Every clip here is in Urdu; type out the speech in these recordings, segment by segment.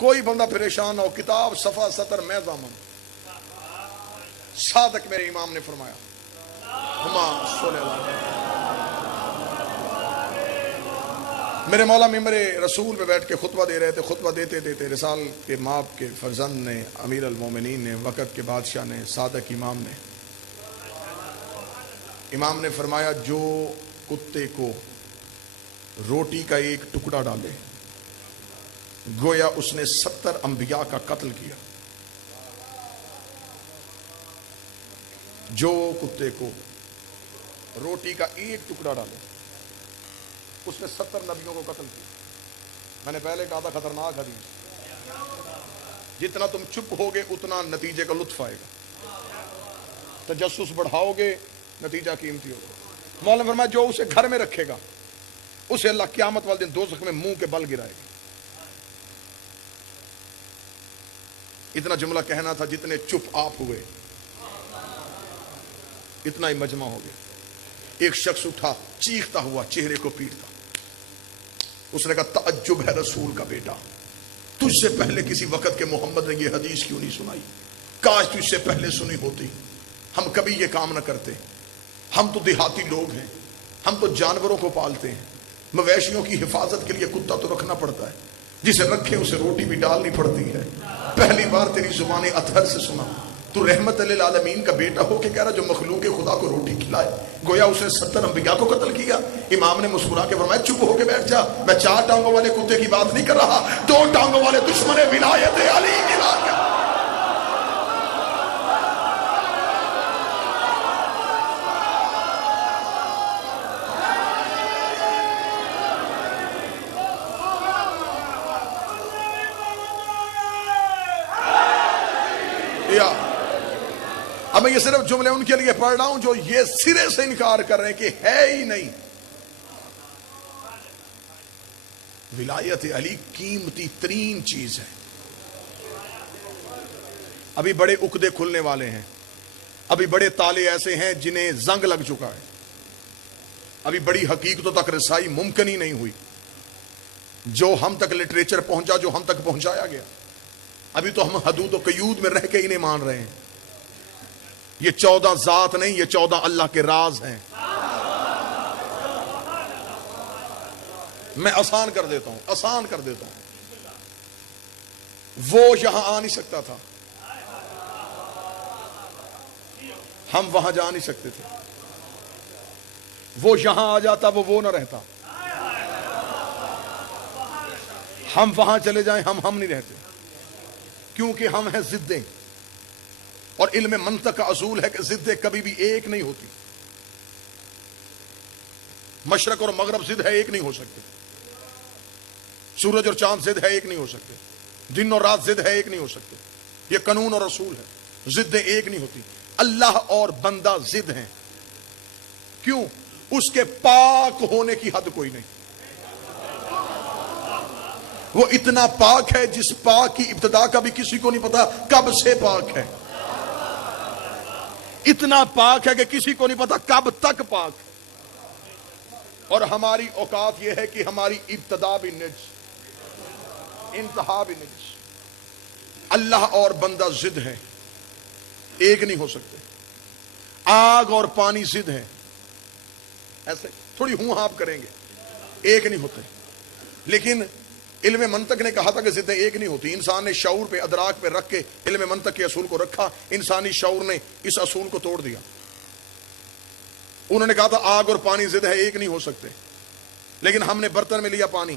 کوئی بندہ پریشان ہو، کتاب صفحہ سطر میں ضامن صادق میرے امام نے فرمایا میرے مولا ممبر رسول پہ بیٹھ کے خطبہ دے رہے تھے. خطبہ دیتے دیتے رسال کے ماپ کے فرزند نے، امیر المومنین نے، وقت کے بادشاہ نے، صادق امام نے فرمایا جو کتے کو روٹی کا ایک ٹکڑا ڈالے گویا اس نے 70 انبیاء کا قتل کیا. جو کتے کو روٹی کا ایک ٹکڑا ڈالے اس نے 70 نبیوں کو قتل کیا. میں نے پہلے کہا تھا خطرناک حدیث. جتنا تم چپ ہوگے اتنا نتیجے کا لطف آئے گا. تجسس بڑھاؤ گے نتیجہ قیمتی ہوگا. مولانا فرمایا جو اسے گھر میں رکھے گا اسے اللہ قیامت والے دن دوزخ میں منہ کے بل گرائے گا. اتنا جملہ کہنا تھا. جتنے چپ آپ ہوئے اتنا ہی مجمع ہو گیا. ایک شخص اٹھا چیختا ہوا چہرے کو پیٹتا. اس نے کہا تعجب ہے رسول کا بیٹا، تجھ سے پہلے کسی وقت کے محمد نے یہ حدیث کیوں نہیں سنائی؟ کاش تجھ سے پہلے سنی ہوتی. ہم کبھی یہ کام نہ کرتے. ہم تو دیہاتی لوگ ہیں، ہم تو جانوروں کو پالتے ہیں. مویشیوں کی حفاظت کے لیے کتا تو رکھنا پڑتا ہے، جسے رکھے اسے روٹی بھی ڈالنی پڑتی ہے. پہلی بار تیری زبان اطہر سے سنا. تو رحمت للعالمین کا بیٹا ہو کے کہہ رہا جو مخلوق خدا کو روٹی کھلائے. گویا اس نے 70 انبیاء کو قتل کیا. امام نے مسکرا کے فرمایا چپ ہو کے بیٹھ جا. میں 4 ٹانگوں والے کتے کی بات نہیں کر رہا، 2 ٹانگوں والے دشمن ولایت علی کی بات کر. اب میں یہ صرف جملے ان کے لیے پڑھ رہا ہوں جو یہ سرے سے انکار کر رہے ہیں کہ ہے ہی نہیں. ولایت علی قیمتی ترین چیز ہے. ابھی بڑے عقدے کھلنے والے ہیں، ابھی بڑے تالے ایسے ہیں جنہیں زنگ لگ چکا ہے. ابھی بڑی حقیقتوں تک رسائی ممکن ہی نہیں ہوئی. جو ہم تک لٹریچر پہنچا، جو ہم تک پہنچایا گیا، ابھی تو ہم حدود و قیود میں رہ کے ہی نہیں مان رہے ہیں. یہ 14 ذات نہیں، یہ 14 اللہ کے راز ہیں. میں آسان کر دیتا ہوں. وہ یہاں آ نہیں سکتا تھا، ہم وہاں جا نہیں سکتے تھے. وہ یہاں آ جاتا وہ نہ رہتا. ہم وہاں چلے جائیں ہم نہیں رہتے، کیونکہ ہم ہیں ضدیں. اور علم منطق کا اصول ہے کہ ضدیں کبھی بھی ایک نہیں ہوتی. مشرق اور مغرب ضد ہے، ایک نہیں ہو سکتے. سورج اور چاند ضد ہے، ایک نہیں ہو سکتے. دن اور رات ضد ہے، ایک نہیں ہو سکتے. یہ قانون اور اصول ہے. ضدیں ایک نہیں ہوتی. اللہ اور بندہ ضد ہیں. کیوں؟ اس کے پاک ہونے کی حد کوئی نہیں. وہ اتنا پاک ہے جس پاک کی ابتدا کا بھی کسی کو نہیں پتا کب سے پاک ہے. اتنا پاک ہے کہ کسی کو نہیں پتا کب تک پاک. اور ہماری اوقات یہ ہے کہ ہماری ابتدا بھی نجس، انتہا بھی نجس. اللہ اور بندہ ضد ہے، ایک نہیں ہو سکتے. آگ اور پانی ضد ہے، ایسے تھوڑی ہوں آپ کریں گے، ایک نہیں ہوتے. لیکن علم منطق نے کہا تھا کہ ضدیں ایک نہیں ہوتی. انسان نے شعور پہ، ادراک پہ رکھ کے علم منطق کے اصول کو رکھا. انسانی شعور نے اس اصول کو توڑ دیا. انہوں نے کہا تھا آگ اور پانی ضد ہے، ایک نہیں ہو سکتے. لیکن ہم نے برتن میں لیا پانی،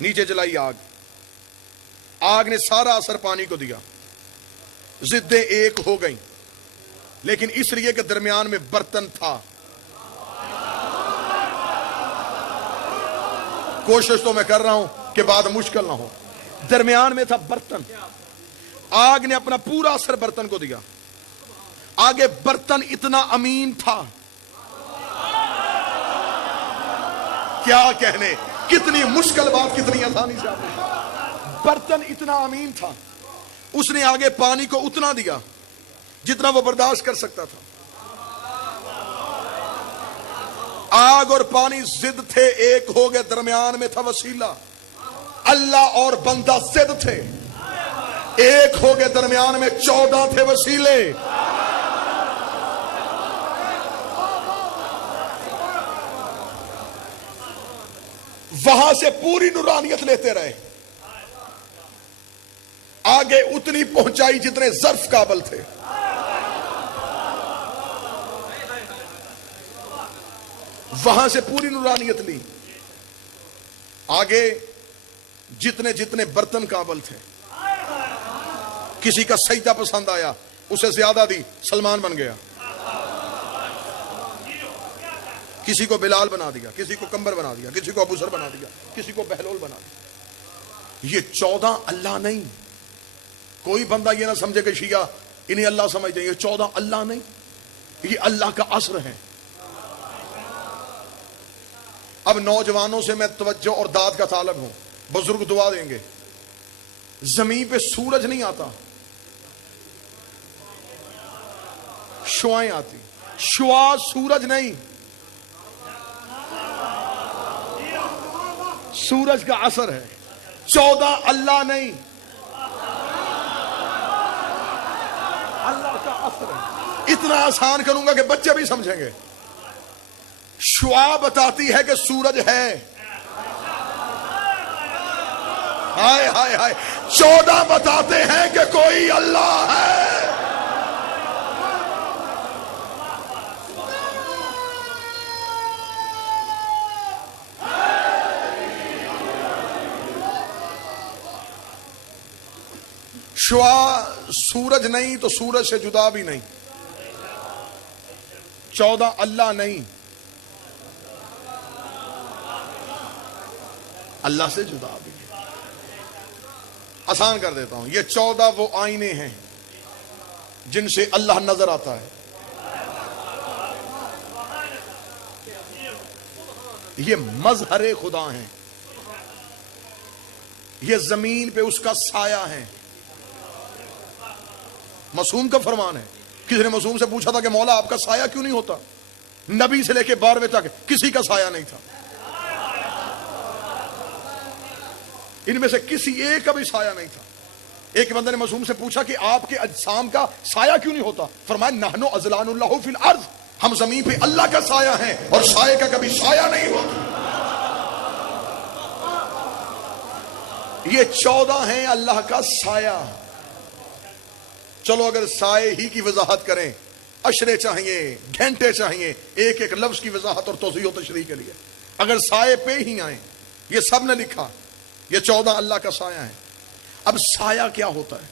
نیچے جلائی آگ نے سارا اثر پانی کو دیا. ضدیں ایک ہو گئیں، لیکن اس لیے کہ درمیان میں برتن تھا. کوشش تو میں کر رہا ہوں کہ بات مشکل نہ ہو. درمیان میں تھا برتن. آگ نے اپنا پورا اثر برتن کو دیا. آگے برتن اتنا امین تھا، کیا کہنے، کتنی مشکل بات کتنی آسانی سے آپ نے. برتن اتنا امین تھا، اس نے آگے پانی کو اتنا دیا جتنا وہ برداشت کر سکتا تھا. آگ اور پانی ضد تھے، ایک ہو گئے، درمیان میں تھا وسیلہ. اللہ اور بندہ ضد تھے، ایک ہو گئے، درمیان میں 14 تھے وسیلے۔ وہاں سے پوری نورانیت لیتے رہے، آگے اتنی پہنچائی جتنے ظرف قابل تھے۔ وہاں سے پوری نورانیت لی، آگے جتنے جتنے برتن قابل تھے۔ کسی کا سجدہ پسند آیا، اسے زیادہ دی، سلمان بن گیا۔ کسی کو بلال بنا دیا، کسی کو کمبر بنا دیا، کسی کو ابو ذر بنا دیا، کسی کو بہلول بنا دیا۔ یہ 14 اللہ نہیں۔ کوئی بندہ یہ نہ سمجھے کہ شیعہ انہیں اللہ سمجھتے ہیں، یہ 14 اللہ نہیں، یہ اللہ کا عصر ہے۔ اب نوجوانوں سے میں توجہ اور داد کا طالب ہوں، بزرگ دعا دیں گے۔ زمین پہ سورج نہیں آتا، شعائیں آتی۔ شعاع سورج نہیں، سورج کا اثر ہے۔ 14 اللہ نہیں، اللہ کا اثر ہے۔ اتنا آسان کروں گا کہ بچے بھی سمجھیں گے۔ شعاع بتاتی ہے کہ سورج ہے، ہائے ہائے ہائے۔ 14 بتاتے ہیں کہ کوئی اللہ ہے۔ شعاع سورج نہیں تو سورج سے جدا بھی نہیں۔ 14 اللہ نہیں، اللہ سے جدا بھی نہیں۔ آسان کر دیتا ہوں، یہ 14 وہ آئینے ہیں جن سے اللہ نظر آتا ہے۔ یہ مظہر خدا ہیں، یہ زمین پہ اس کا سایہ ہے۔ معصوم کا فرمان ہے۔ کسی نے معصوم سے پوچھا تھا کہ مولا آپ کا سایہ کیوں نہیں ہوتا؟ نبی سے لے کے 12ویں تک کسی کا سایہ نہیں تھا، ان میں سے کسی ایک کا بھی سایہ نہیں تھا۔ ایک بندے نے معصوم سے پوچھا کہ آپ کے اجسام کا سایہ کیوں نہیں ہوتا؟ فرمایا نحنو ازلان اللہ فی الارض، ہم زمین پہ اللہ کا سایہ ہیں اور سایہ کا کبھی سایہ نہیں ہوتا۔ یہ 14 ہیں اللہ کا سایہ۔ چلو اگر سائے ہی کی وضاحت کریں، اشرے چاہیے، گھنٹے چاہیے ایک ایک لفظ کی وضاحت اور توضیح و تشریح کے لیے۔ اگر سائے پہ ہی آئیں، یہ سب نے لکھا یہ 14 اللہ کا سایہ ہے۔ اب سایہ کیا ہوتا ہے؟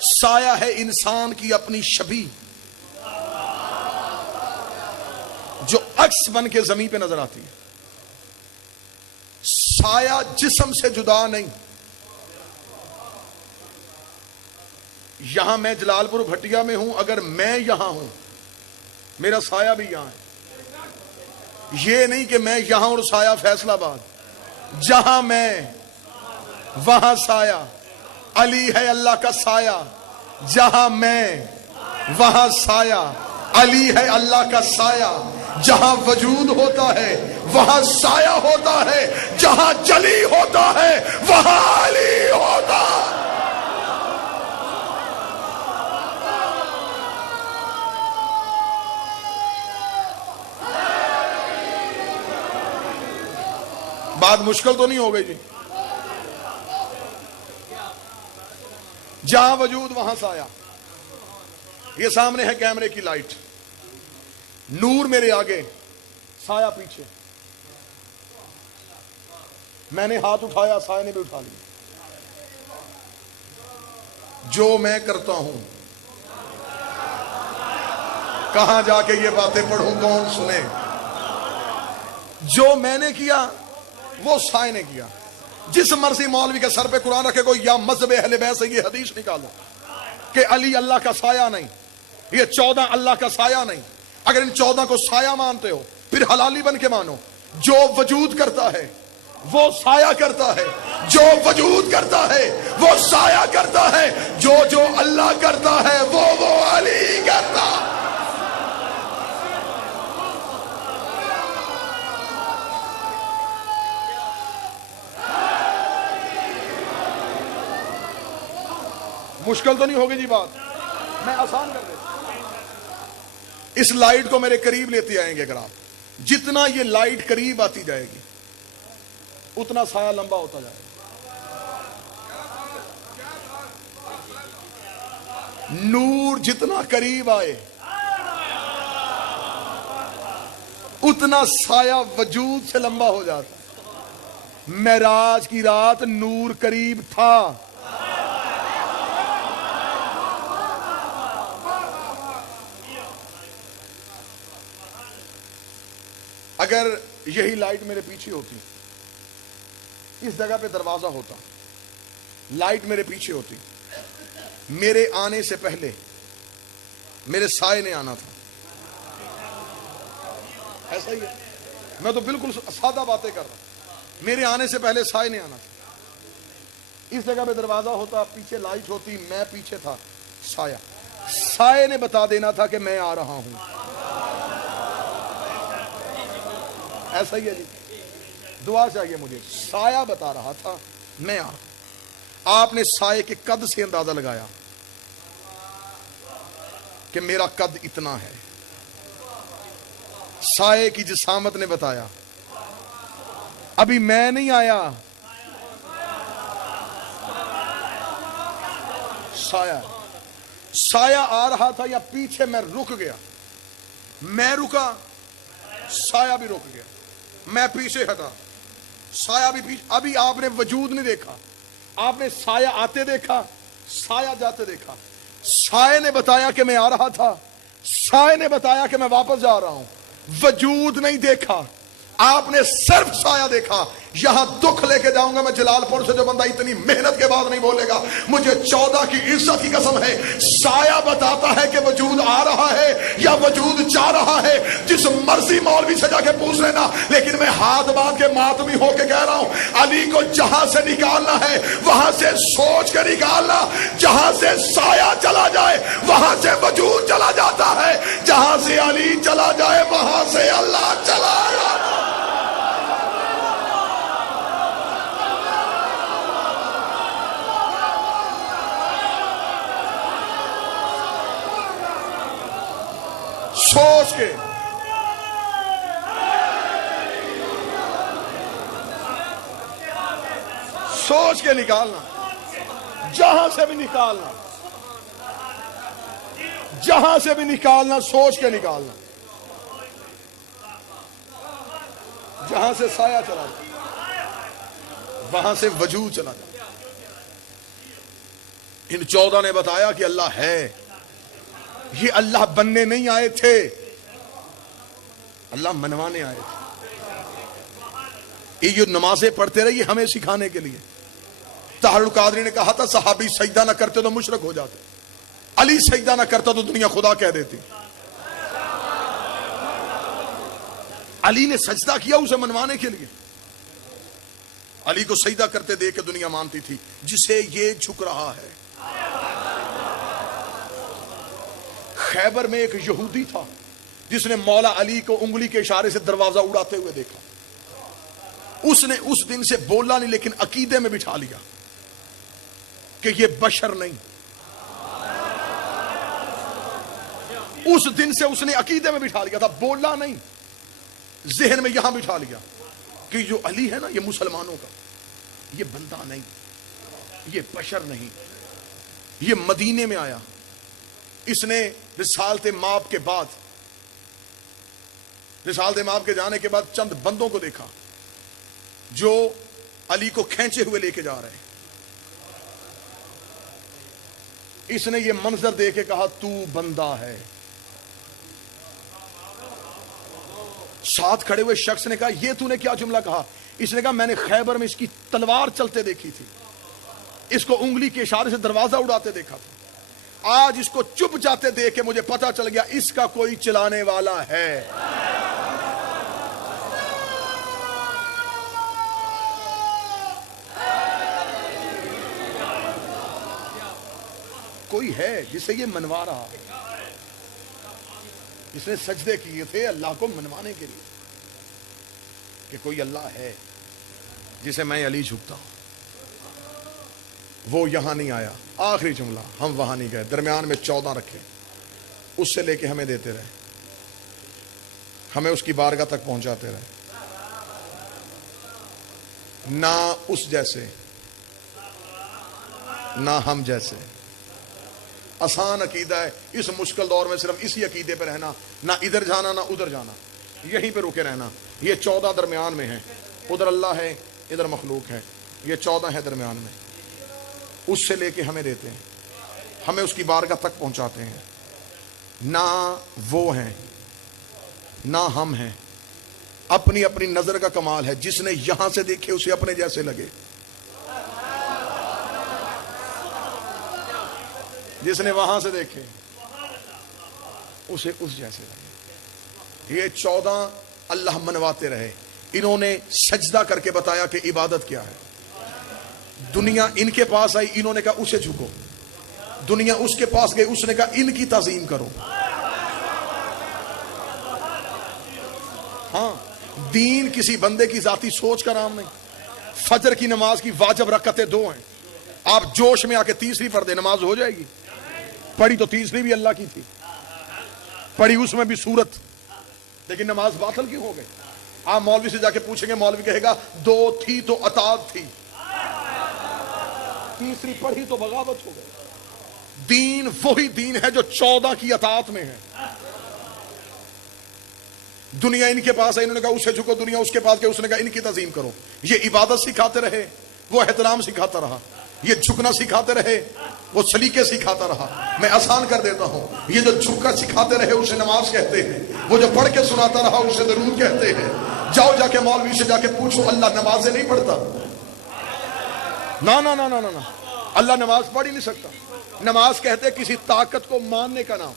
سایہ ہے انسان کی اپنی شبیہ جو عکس بن کے زمین پہ نظر آتی ہے۔ سایہ جسم سے جدا نہیں۔ یہاں میں جلال پور بھٹیا میں ہوں، اگر میں یہاں ہوں میرا سایہ بھی یہاں ہے۔ یہ نہیں کہ میں یہاں اور سایہ فیصل آباد، جہاں میں وہاں سایہ۔ علی ہے اللہ کا سایہ، جہاں میں وہاں سایہ۔ علی ہے اللہ کا سایہ، جہاں وجود ہوتا ہے وہاں سایہ ہوتا ہے، جہاں جلی ہوتا ہے وہاں علی ہوتا ہے۔ بات مشکل تو نہیں ہو گئی جی؟ جہاں وجود وہاں سایہ۔ یہ سامنے ہے کیمرے کی لائٹ، نور میرے آگے، سایہ پیچھے۔ میں نے ہاتھ اٹھایا، سایہ نے بھی اٹھا لیا۔ جو میں کرتا ہوں کہاں جا کے یہ باتیں پڑھوں، کون سنے؟ جو میں نے کیا وہ سائے نے کیا۔ جس مرضی مولوی کے سر پہ قرآن رکھے کوئی یا مذہب اہل بیت سے یہ حدیث نکالو کہ علی اللہ کا سایہ نہیں، یہ 14 اللہ کا سایہ نہیں۔ اگر ان 14 کو سایہ مانتے ہو پھر حلالی بن کے مانو۔ جو وجود کرتا ہے وہ سایہ کرتا ہے، جو وجود کرتا ہے وہ سایہ کرتا ہے، جو اللہ کرتا ہے وہ علی کرتا ہے۔ مشکل تو نہیں ہوگی جی بات، میں آسان کر دیتا ہوں. اس لائٹ کو میرے قریب لیتے آئیں گے اگر آپ، جتنا یہ لائٹ قریب آتی جائے گی اتنا سایہ لمبا ہوتا جائے گا. نور جتنا قریب آئے اتنا سایہ وجود سے لمبا ہو جاتا. معراج کی رات نور قریب تھا، اگر یہی لائٹ میرے پیچھے ہوتی، اس جگہ پہ دروازہ ہوتا، لائٹ میرے پیچھے ہوتی، میرے آنے سے پہلے میرے سائے نے آنا تھا. ایسا ہی ہے، میں تو بالکل سادہ باتیں کر رہا ہوں. میرے آنے سے پہلے سائے نے آنا تھا. اس جگہ پہ دروازہ ہوتا، پیچھے لائٹ ہوتی، میں پیچھے تھا، سایہ. سائے نے بتا دینا تھا کہ میں آ رہا ہوں. ایسا ہی ہے جی، دعا چاہیے مجھے. سایہ بتا رہا تھا میں آ رہا ہوں. آپ نے سائے کے قد سے اندازہ لگایا کہ میرا قد اتنا ہے. سائے کی جسامت نے بتایا ابھی میں نہیں آیا، سایہ. سایہ آ رہا تھا یا پیچھے میں رک گیا، میں رکا سایہ بھی رک گیا، میں پیچھے ہٹا سایہ بھی پیچھے. ابھی آپ نے وجود نہیں دیکھا، آپ نے سایہ آتے دیکھا، سایہ جاتے دیکھا. سایہ نے بتایا کہ میں آ رہا تھا، سایہ نے بتایا کہ میں واپس جا رہا ہوں. وجود نہیں دیکھا، آپ نے صرف سایہ دیکھا. یہاں دکھ لے کے جاؤں گا میں جلال پور سے، جو بندہ اتنی محنت کے بعد نہیں بولے گا مجھے 14 کی عزت کی قسم ہے. سایہ بتاتا ہے کہ وجود آ رہا ہے یا وجود جا رہا ہے. جس مرضی مولوی سے جا کے پوچھ لینا، لیکن میں ہاتھ باندھ کے ماتمی ہو کے کہہ رہا ہوں، علی کو جہاں سے نکالنا ہے وہاں سے سوچ کے نکالنا. جہاں سے سایہ چلا جائے وہاں سے وجود چلا جاتا ہے، جہاں سے علی چلا جائے وہاں سے اللہ چلا جاتا ہے. سوچ کے، سوچ کے نکالنا، جہاں سے بھی نکالنا، جہاں سے بھی نکالنا، سوچ کے نکالنا. جہاں سے سایہ چلا جائے وہاں سے وجود چلا جائے. ان 14 نے بتایا کہ اللہ ہے. یہ اللہ بننے نہیں آئے تھے، اللہ منوانے آئے تھے. یہ نمازیں پڑھتے رہے ہمیں سکھانے کے لیے. طاہر القادری نے کہا تھا صحابی سجدہ نہ کرتے تو مشرک ہو جاتے، علی سجدہ نہ کرتا تو دنیا خدا کہہ دیتی. علی نے سجدہ کیا اسے منوانے کے لیے. علی کو سجدہ کرتے دیکھ کے دنیا مانتی تھی جسے یہ جھک رہا ہے. خیبر میں ایک یہودی تھا جس نے مولا علی کو انگلی کے اشارے سے دروازہ اڑاتے ہوئے دیکھا. اس نے اس دن سے بولا نہیں لیکن عقیدے میں بٹھا لیا کہ یہ بشر نہیں. اس دن سے اس نے عقیدے میں بٹھا لیا تھا، بولا نہیں، ذہن میں یہاں بٹھا لیا کہ جو علی ہے نا یہ مسلمانوں کا، یہ بندہ نہیں، یہ بشر نہیں. یہ مدینے میں آیا، اس نے رسالت مآب کے بعد، رسالت مآب کے جانے کے بعد چند بندوں کو دیکھا جو علی کو کھینچے ہوئے لے کے جا رہے ہیں. اس نے یہ منظر دیکھ کے کہا تو بندہ ہے. ساتھ کھڑے ہوئے شخص نے کہا یہ تو نے کیا جملہ کہا؟ اس نے کہا میں نے خیبر میں اس کی تلوار چلتے دیکھی تھی، اس کو انگلی کے اشارے سے دروازہ اڑاتے دیکھا تھا. آج اس کو چپ جاتے دیکھ کے مجھے پتا چل گیا اس کا کوئی چلانے والا ہے. کوئی ہے جسے یہ منوا رہا. اس نے سجدے کیے تھے اللہ کو منوانے کے لیے کہ کوئی اللہ ہے جسے میں علی جھکتا ہوں. وہ یہاں نہیں آیا، آخری جملہ، ہم وہاں نہیں گئے، درمیان میں 14 رکھے، اس سے لے کے ہمیں دیتے رہے، ہمیں اس کی بارگاہ تک پہنچاتے رہے، نہ اس جیسے نہ ہم جیسے۔ آسان عقیدہ ہے، اس مشکل دور میں صرف اسی عقیدے پہ رہنا، نہ ادھر جانا نہ ادھر جانا، یہیں پہ رکے رہنا۔ یہ 14 درمیان میں ہیں، ادھر اللہ ہے ادھر مخلوق ہے، یہ 14 ہے درمیان میں، اس سے لے کے ہمیں دیتے ہیں، ہمیں اس کی بارگاہ تک پہنچاتے ہیں، نہ وہ ہیں نہ ہم ہیں۔ اپنی اپنی نظر کا کمال ہے، جس نے یہاں سے دیکھے اسے اپنے جیسے لگے، جس نے وہاں سے دیکھے اسے اس جیسے لگے۔ یہ 14 اللہ منواتے رہے، انہوں نے سجدہ کر کے بتایا کہ عبادت کیا ہے۔ دنیا ان کے پاس آئی، انہوں نے کہا اسے جھکو، دنیا اس کے پاس گئی، اس نے کہا ان کی تعظیم کرو۔ ہاں، دین کسی بندے کی ذاتی سوچ کا نام نہیں۔ فجر کی نماز کی واجب رکعتیں 2 ہیں، آپ جوش میں آ کے تیسری پڑھ دیں، نماز ہو جائے گی؟ پڑھی تو تیسری بھی اللہ کی تھی، پڑھی اس میں بھی سورت، لیکن نماز باطل کیوں ہو گئی؟ آپ مولوی سے جا کے پوچھیں گے، مولوی کہے گا 2 تھی تو اطاعت تھی، تیسری پڑھی تو بغاوت ہو گئی۔ دین وہی دین ہے جو 14 کی اطاعت میں ہے۔ دنیا ان کے پاس ہے، انہوں نے کہا اسے جھکو، دنیا اس کے پاس گئی، اس نے کہا ان کی تعظیم کرو۔ یہ عبادت سکھاتے رہے، وہ احترام سکھاتا رہا، یہ جھکنا سکھاتے رہے، وہ سلیقے سکھاتا رہا۔ میں آسان کر دیتا ہوں، یہ جو جھک کر سکھاتے رہے اسے نماز کہتے ہیں، وہ جو پڑھ کے سناتا رہا اسے درود کہتے ہیں۔ جاؤ جا کے مولوی سے جا کے پوچھو، اللہ نمازیں نہیں پڑھتا؟ نہ نہ نہ نہ نہ، اللہ نماز پڑھ ہی نہیں سکتا۔ نماز کہتے کسی طاقت کو ماننے کا نام،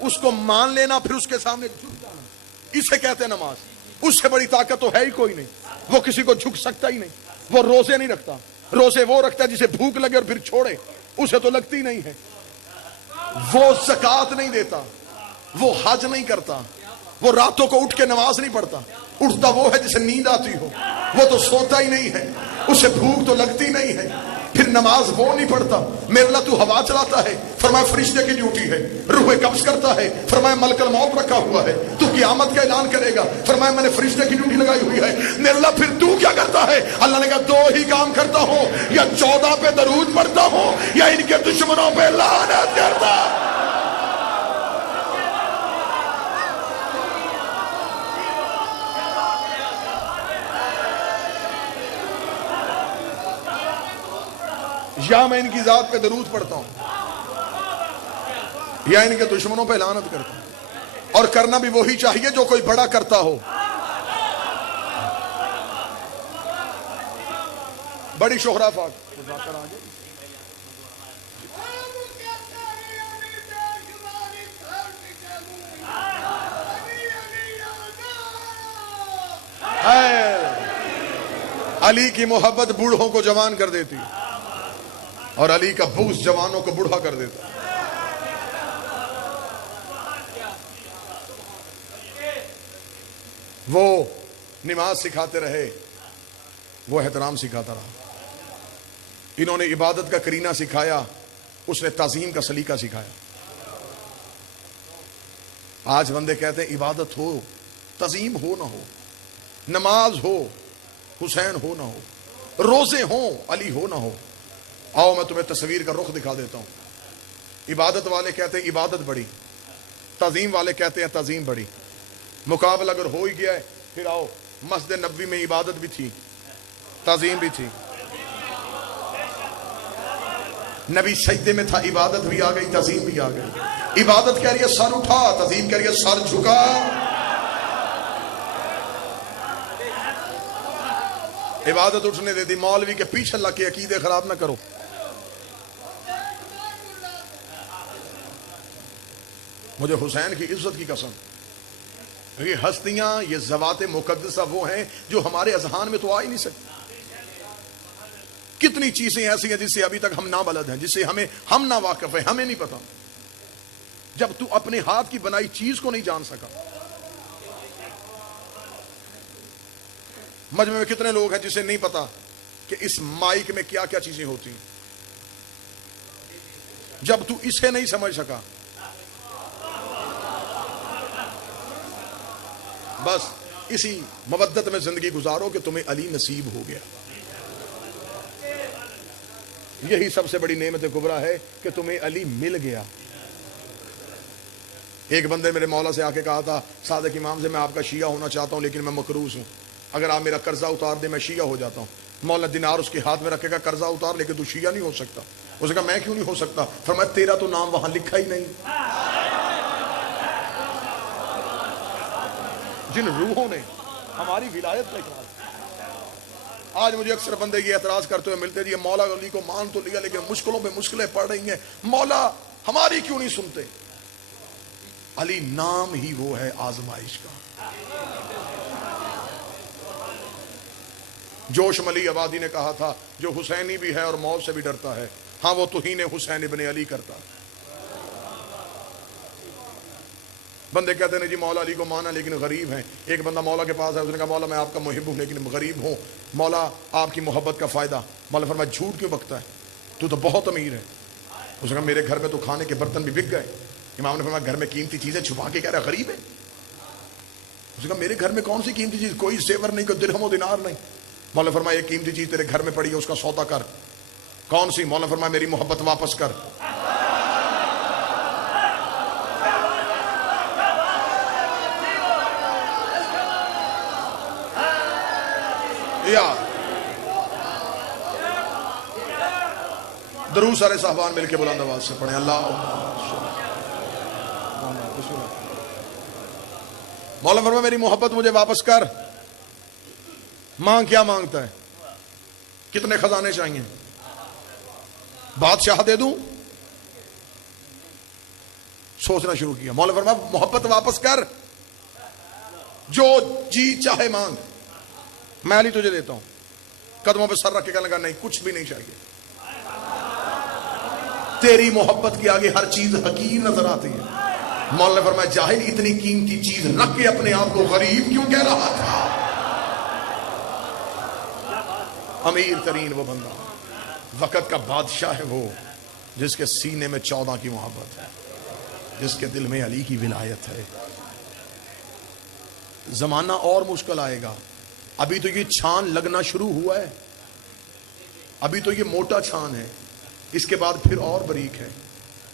اس کو مان لینا پھر اس کے سامنے جھک جانا، اسے کہتے ہیں نماز۔ اس سے بڑی طاقت تو ہے ہی کوئی نہیں، وہ کسی کو جھک سکتا ہی نہیں۔ وہ روزے نہیں رکھتا، روزے وہ رکھتا ہے جسے بھوک لگے اور پھر چھوڑے، اسے تو لگتی نہیں ہے۔ وہ زکوٰۃ نہیں دیتا، وہ حج نہیں کرتا، وہ راتوں کو اٹھ کے نماز نہیں پڑھتا۔ اٹھتا وہ ہے جسے نیند آتی ہو، وہ تو سوتا ہی نہیں ہے، اسے بھوک تو لگتی نہیں ہے، پھر نماز وہ نہیں پڑھتا۔ میرے اللہ تو ہوا چلاتا ہے، فرمایا فرشتے کی ڈیوٹی ہے، روح قبض کرتا ہے، فرمایا ملک الموت رکھا ہوا ہے، تو قیامت کا اعلان کرے گا، فرمایا میں نے فرشتے کی ڈیوٹی لگائی ہوئی ہے۔ میرے اللہ پھر تو کیا کرتا ہے؟ اللہ نے کہا 2 ہی کام کرتا ہوں، یا 14 پہ درود پڑھتا ہوں یا ان کے دشمنوں پہ لعنت کرتا۔ یا میں ان کی ذات پہ درود پڑھتا ہوں یا ان کے دشمنوں پہ لعنت کرتا ہوں، اور کرنا بھی وہی چاہیے جو کوئی بڑا کرتا ہو۔ بڑی شہرا فاق علی کی محبت بوڑھوں کو جوان کر دیتی، اور علی کا بغض جوانوں کو بوڑھا کر دیتا۔ وہ نماز سکھاتے رہے، وہ احترام سکھاتا رہا۔ انہوں نے عبادت کا کرینہ سکھایا، اس نے تعظیم کا سلیقہ سکھایا۔ آج بندے کہتے ہیں عبادت ہو، تعظیم ہو نہ ہو، نماز ہو، حسین ہو نہ ہو، روزے ہوں، علی ہو نہ ہو۔ آؤ میں تمہیں تصویر کا رخ دکھا دیتا ہوں۔ عبادت والے کہتے ہیں عبادت بڑی، تعظیم والے کہتے ہیں تعظیم بڑی۔ مقابلہ اگر ہو ہی گیا ہے پھر آؤ، مسجد نبوی میں عبادت بھی تھی، تعظیم بھی تھی، نبی سجدے میں تھا، عبادت بھی آ گئی، تعظیم بھی آ گئی۔ عبادت کہہ رہی ہے سر اٹھا، تعظیم کہہ رہی ہے سر جھکا۔ عبادت اٹھنے دے دی، مولوی کے پیچھے اللہ کے عقیدے خراب نہ کرو۔ مجھے حسین کی عزت کی قسم، یہ ہستیاں، یہ ذوات مقدسہ وہ ہیں جو ہمارے اذہان میں تو آ ہی نہیں سکتی۔ کتنی چیزیں ایسی ہیں جس سے ابھی تک ہم نابلد ہیں، جس سے ہم نا واقف ہیں، ہمیں نہیں پتا۔ جب تو اپنے ہاتھ کی بنائی چیز کو نہیں جان سکا۔ مجمع میں کتنے لوگ ہیں جسے نہیں پتا کہ اس مائک میں کیا کیا چیزیں ہوتی ہیں، جب تو اسے نہیں سمجھ سکا بس اسی مودت میں زندگی گزارو کہ تمہیں علی نصیب ہو گیا. یہی سب سے بڑی نعمت کبریٰ ہے کہ تمہیں علی مل گیا. ایک بندے میرے مولا سے آ کے کہا تھا صادق امام سے میں آپ کا شیعہ ہونا چاہتا ہوں لیکن میں مقروض ہوں, اگر آپ میرا قرضہ اتار دیں میں شیعہ ہو جاتا ہوں. مولا دینار اس کے ہاتھ میں رکھے گا قرضہ اتار لیکن تو شیعہ نہیں ہو سکتا. اس نے کہا میں کیوں نہیں ہو سکتا؟ فرمایا تیرا تو نام وہاں لکھا ہی نہیں. جن روحوں نے ہماری ولایت میں کہا. آج مجھے اکثر بندے یہ اعتراض کرتے ہوئے ملتے, یہ مولا علی کو مان تو لیا لیکن مشکلوں پہ مشکلیں پڑ رہی ہیں, مولا ہماری کیوں نہیں سنتے؟ علی نام ہی وہ ہے آزمائش کا. جوش ملی آبادی نے کہا تھا جو حسینی بھی ہے اور موت سے بھی ڈرتا ہے, ہاں وہ توہین حسین ابن علی کرتا. بندے کہتے ہیں جی مولا علی کو مانا لیکن غریب ہیں. ایک بندہ مولا کے پاس ہے, اس نے کہا مولا میں آپ کا محب ہوں لیکن غریب ہوں, مولا آپ کی محبت کا فائدہ. مولا فرمایا جھوٹ کیوں بکتا ہے, تو بہت امیر ہے. اس نے کہا میرے گھر میں تو کھانے کے برتن بھی بک گئے. امام نے فرمایا گھر میں قیمتی چیزیں چھپا کے کہہ رہا غریب ہے. اس نے کہا میرے گھر میں کون سی قیمتی چیز, کوئی زیور نہیں, کوئی درہم و دینار نہیں. مولا فرمایا ایک قیمتی چیز تیرے گھر میں پڑی ہے اس کا سودا کر. کون سی؟ مولا فرمایا میری محبت واپس کر. درود سارے صاحبان مل کے بلند آواز سے پڑھیں اللہ. مولا فرمایا میری محبت مجھے واپس کر. مانگ کیا مانگتا ہے؟ کتنے خزانے چاہیے؟ بادشاہ دے دوں؟ سوچنا شروع کیا. مولا فرمایا محبت واپس کر, جو جی چاہے مانگ, میں علی تجھے دیتا ہوں. قدموں پہ سر رکھ کے کہنے لگا نہیں کچھ بھی نہیں چاہیے. تیری محبت کے آگے ہر چیز حقیر نظر آتی ہے. مولا نے فرمایا جاہل اتنی قیمتی چیز رکھ کے اپنے آپ کو غریب کیوں کہہ رہا تھا؟ امیر ترین وہ بندہ, وقت کا بادشاہ ہے وہ جس کے سینے میں 14 کی محبت ہے, جس کے دل میں علی کی ولایت ہے. زمانہ اور مشکل آئے گا. ابھی تو یہ چھان لگنا شروع ہوا ہے, ابھی تو یہ موٹا چھان ہے. اس کے بعد پھر اور بریک ہے,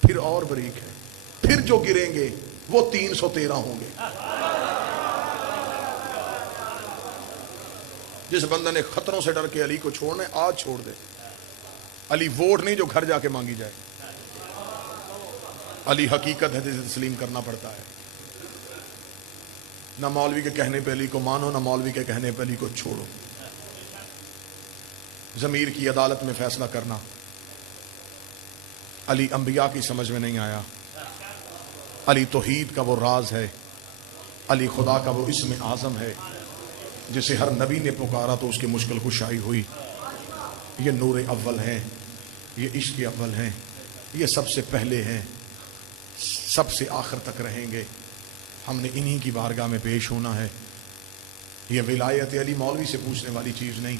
پھر اور بریک ہے, پھر جو گریں گے وہ 313 ہوں گے. جس بندہ نے خطروں سے ڈر کے علی کو چھوڑنا ہے آج چھوڑ دے. علی ووٹ نہیں جو گھر جا کے مانگی جائے. علی حقیقت ہے جسے تسلیم کرنا پڑتا ہے. نہ مولوی کے کہنے پہ علی کو مانو, نہ مولوی کے کہنے پہ علی کو چھوڑو. ضمیر کی عدالت میں فیصلہ کرنا. علی انبیاء کی سمجھ میں نہیں آیا. علی توحید کا وہ راز ہے, علی خدا کا وہ اسم اعظم ہے جسے ہر نبی نے پکارا تو اس کی مشکل کشائی ہوئی. یہ نور اول ہیں, یہ عشق اول ہیں, یہ سب سے پہلے ہیں, سب سے آخر تک رہیں گے. ہم نے انہی کی بارگاہ میں پیش ہونا ہے. یہ ولایت علی مولوی سے پوچھنے والی چیز نہیں.